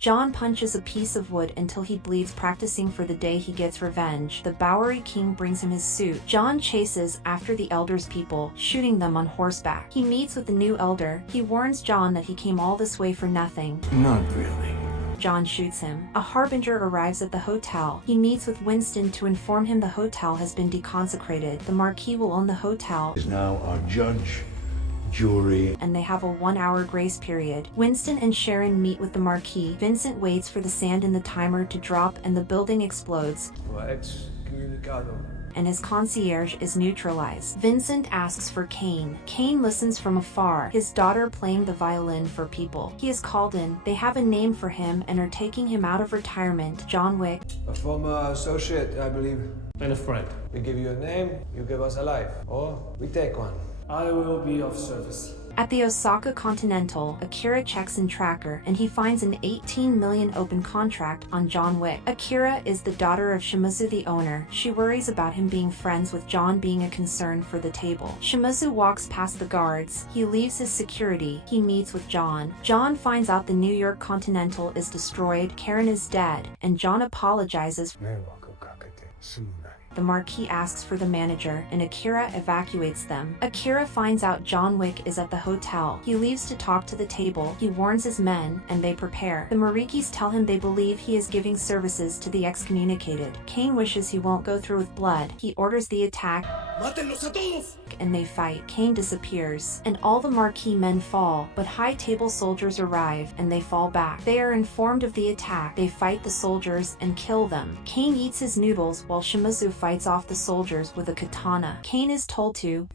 John punches a piece of wood until he bleeds, practicing for the day he gets revenge. The Bowery King brings him his suit. John chases after the elder's people, shooting them on horseback. He meets with the new elder. He warns John that he came all this way for nothing. Not really. John shoots him. A harbinger arrives at the hotel. He meets with Winston to inform him the hotel has been deconsecrated. The Marquis will own the hotel. Is now our judge, jury, and they have a 1-hour grace period. Winston and Sharon meet with the Marquis. Vincent waits for the sand in the timer to drop and the building explodes, and his concierge is neutralized. Vincent asks for Kane. Kane listens from afar, his daughter playing the violin for people. He is called in. They have a name for him and are taking him out of retirement. John Wick. A former associate, I believe. And a friend. We give you a name, you give us a life. Or we take one. I will be of service. At the Osaka Continental, Akira checks in Tracker and he finds an 18 million open contract on John Wick. Akira is the daughter of Shimizu, the owner. She worries about him being friends with John being a concern for the table. Shimizu walks past the guards. He leaves his security. He meets with John. John finds out the New York Continental is destroyed, Karen is dead, and John apologizes. The Marquis asks for the manager, and Akira evacuates them. Akira finds out John Wick is at the hotel. He leaves to talk to the table. He warns his men, and they prepare. The Marikis tell him they believe he is giving services to the excommunicated. Kane wishes he won't go through with blood. He orders the attack, and they fight. Kane disappears, and all the Marquis men fall, but high table soldiers arrive, and they fall back. They are informed of the attack. They fight the soldiers and kill them. Kane eats his noodles while Shimizu fights off the soldiers with a katana. Kane is told to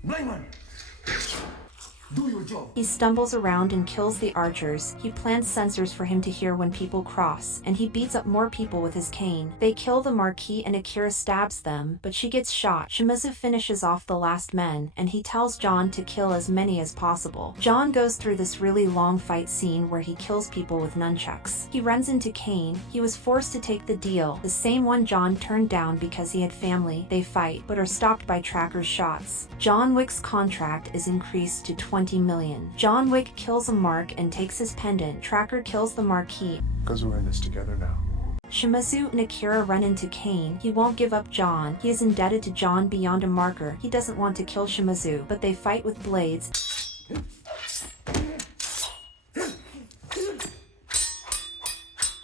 do your job. He stumbles around and kills the archers. He plants sensors for him to hear when people cross, and he beats up more people with his cane. They kill the Marquis and Akira stabs them, but she gets shot. Shimizu finishes off the last men, and he tells John to kill as many as possible. John goes through this really long fight scene where he kills people with nunchucks. He runs into Kane. He was forced to take the deal, the same one John turned down because he had family. They fight, but are stopped by Tracker's shots. John Wick's contract is increased to 20 million. John Wick kills a mark and takes his pendant. Tracker kills the Marquis. because we're in this together now. Shimizu and Akira run into Kane. He won't give up John. He is indebted to John beyond a marker. He doesn't want to kill Shimizu, but they fight with blades.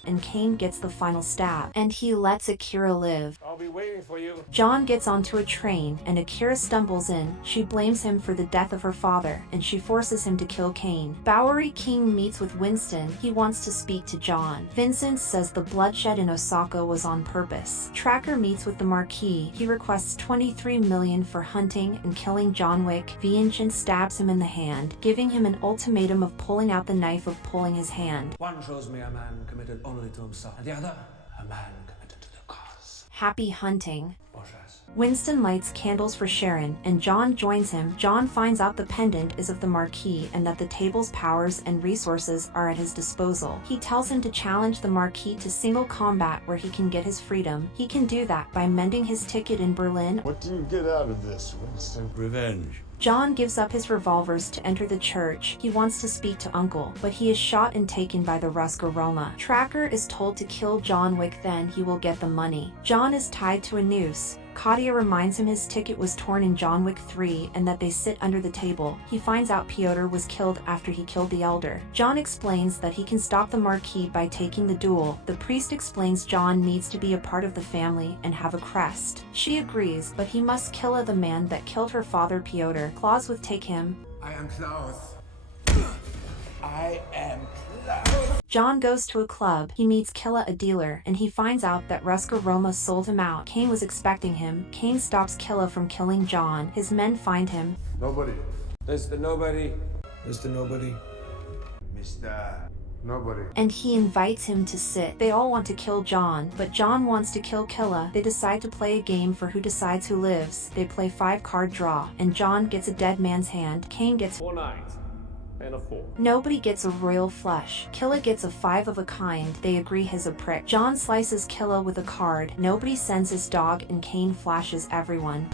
And Kane gets the final stab, and he lets Akira live. I'll be waiting for you. John gets onto a train, and Akira stumbles in. She blames him for the death of her father, and she forces him to kill Kane. Bowery King meets with Winston. He wants to speak to John. Vincent says the bloodshed in Osaka was on purpose. Tracker meets with the Marquis. He requests 23 million for hunting and killing John Wick. Vincent stabs him in the hand, giving him an ultimatum of pulling out the knife of pulling his hand. One shows me a man committed only to himself, and the other, a man committed to the cause. Happy hunting. Bourgeois. Winston lights candles for Sharon, and John joins him. John finds out the pendant is of the Marquis and that the table's powers and resources are at his disposal. He tells him to challenge the Marquis to single combat where he can get his freedom. He can do that by mending his ticket in Berlin. What do you get out of this, Winston? Revenge. John gives up his revolvers to enter the church. He wants to speak to Uncle, but he is shot and taken by the Ruska Roma. Tracker is told to kill John Wick, then he will get the money. John is tied to a noose. Katia reminds him his ticket was torn in John Wick 3 and that they sit under the table. He finds out Piotr was killed after he killed the elder. John explains that he can stop the Marquis by taking the duel. The priest explains John needs to be a part of the family and have a crest. She agrees, but he must kill the man that killed her father Piotr. Claus would take him. I am Klaus. I am Klaus. John goes to a club. He meets Killa, a dealer, and he finds out that Ruska Roma sold him out. Kane was expecting him. Kane stops Killa from killing John. His men find him. Nobody. Mr. Nobody. Mr. Nobody. Mr. Nobody. And he invites him to sit. They all want to kill John, but John wants to kill Killa. They decide to play a game for who decides who lives. They play 5-card draw, and John gets a dead man's hand. Kane gets 4 9s and a 4. Nobody gets a royal flush. Killa gets a 5 of a kind. They agree he's a prick. John slices Killa with a card. Nobody sends his dog, and Kane flashes everyone.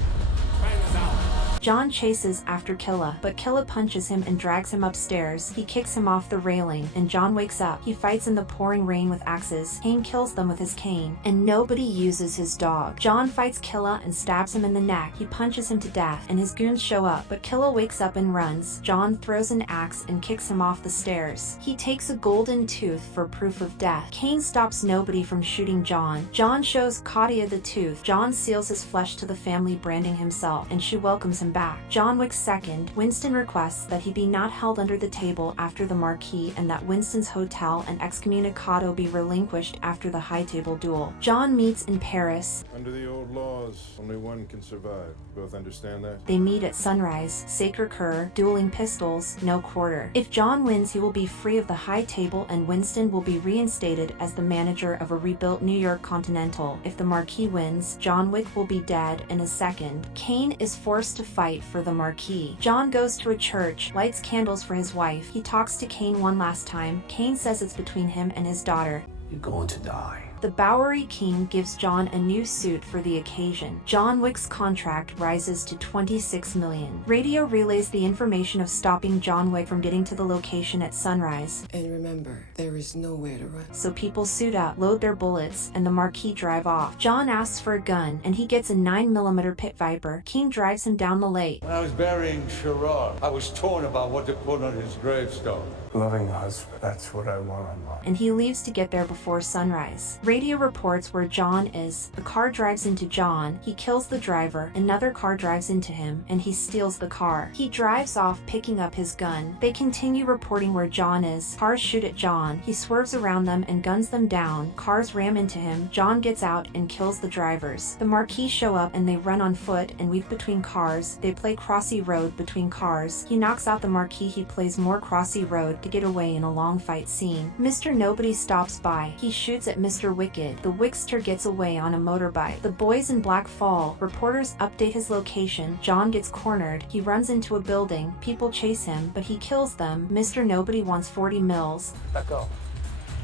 John chases after Killa, but Killa punches him and drags him upstairs. He kicks him off the railing, and John wakes up. He fights in the pouring rain with axes. Kane kills them with his cane, and nobody uses his dog. John fights Killa and stabs him in the neck. He punches him to death, and his goons show up, but Killa wakes up and runs. John throws an axe and kicks him off the stairs. He takes a golden tooth for proof of death. Kane stops nobody from shooting John. John shows Claudia the tooth. John seals his flesh to the family, branding himself, and she welcomes him back. John Wick's second. Winston requests that he be not held under the table after the marquee, and that Winston's hotel and excommunicado be relinquished after the high table duel. John meets in Paris. Under the old laws, only one can survive. Both understand that? They meet at sunrise. Sacre-Cœur, dueling pistols, no quarter. If John wins, he will be free of the high table, and Winston will be reinstated as the manager of a rebuilt New York Continental. If the marquee wins, John Wick will be dead in a second. Kane is forced to fight for the marquee. John goes to a church, lights candles for his wife. He talks to Kane one last time. Kane says it's between him and his daughter. You're going to die. The Bowery King gives John a new suit for the occasion. John Wick's contract rises to $26 million. Radio relays the information of stopping John Wick from getting to the location at sunrise. And remember, there is nowhere to run. So people suit up, load their bullets, and the marquee drive off. John asks for a gun, and he gets a 9mm Pit Viper. King drives him down the lake. When I was burying Sherrod, I was torn about what to put on his gravestone. Loving husband. That's what I want on mine. And he leaves to get there before sunrise. Radio reports where John is. The car drives into John. He kills the driver. Another car drives into him, and he steals the car. He drives off, picking up his gun. They continue reporting where John is. Cars shoot at John. He swerves around them and guns them down. Cars ram into him. John gets out and kills the drivers. The Marquis show up, and they run on foot and weave between cars. They play Crossy Road between cars. He knocks out the Marquis. He plays more Crossy Road to get away in a long fight scene. Mr. Nobody stops by. He shoots at Mr. Wicked. The Wickster gets away on a motorbike. The boys in black fall. Reporters update his location. John gets cornered. He runs into a building. People chase him, but he kills them. Mr. Nobody wants 40 mils. Let go.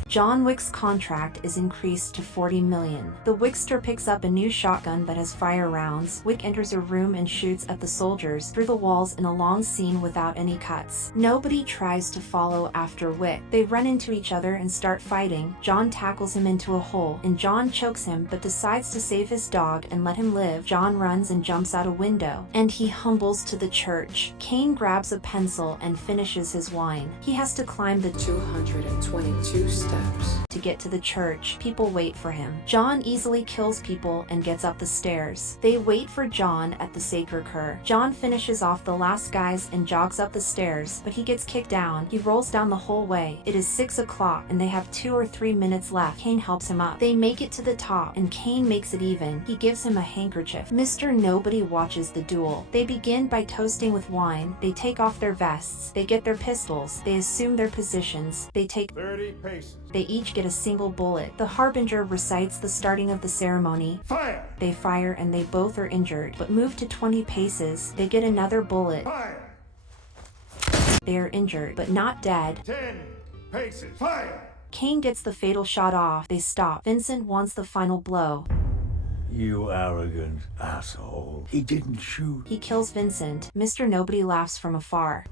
John Wick's contract is increased to $40 million. The Wickster picks up a new shotgun that has fire rounds. Wick enters a room and shoots at the soldiers through the walls in a long scene without any cuts. Nobody tries to follow after Wick. They run into each other and start fighting. John tackles him into a hole, and John chokes him but decides to save his dog and let him live. John runs and jumps out a window, and he humbles to the church. Kane grabs a pencil and finishes his wine. He has to climb the 222 steps. to get to the church. People wait for him. John easily kills people and gets up the stairs. They wait for John at the Sacre-Cœur. John finishes off the last guys and jogs up the stairs, but he gets kicked down. He rolls down the whole way. It is 6 o'clock and they have 2 or 3 minutes left. Kane helps him up. They make it to the top and Kane makes it even. He gives him a handkerchief. Mr. Nobody watches the duel. They begin by toasting with wine. They take off their vests. They get their pistols. They assume their positions. They take 30 paces. They each get a single bullet. The Harbinger recites the starting of the ceremony. Fire! They fire and they both are injured, but move to 20 paces. They get another bullet. Fire! They are injured, but not dead. 10 paces. Fire! Kane gets the fatal shot off. They stop. Vincent wants the final blow. You arrogant asshole. He didn't shoot. He kills Vincent. Mr. Nobody laughs from afar.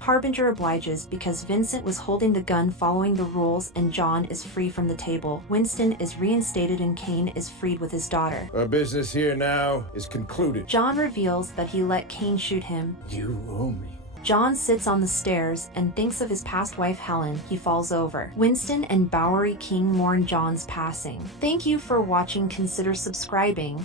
Harbinger obliges because Vincent was holding the gun following the rules and John is free from the table. Winston is reinstated and Kane is freed with his daughter. Our business here now is concluded. John reveals that he let Kane shoot him. You owe me. John sits on the stairs and thinks of his past wife Helen. He falls over. Winston and Bowery King mourn John's passing. Thank you for watching. Consider subscribing.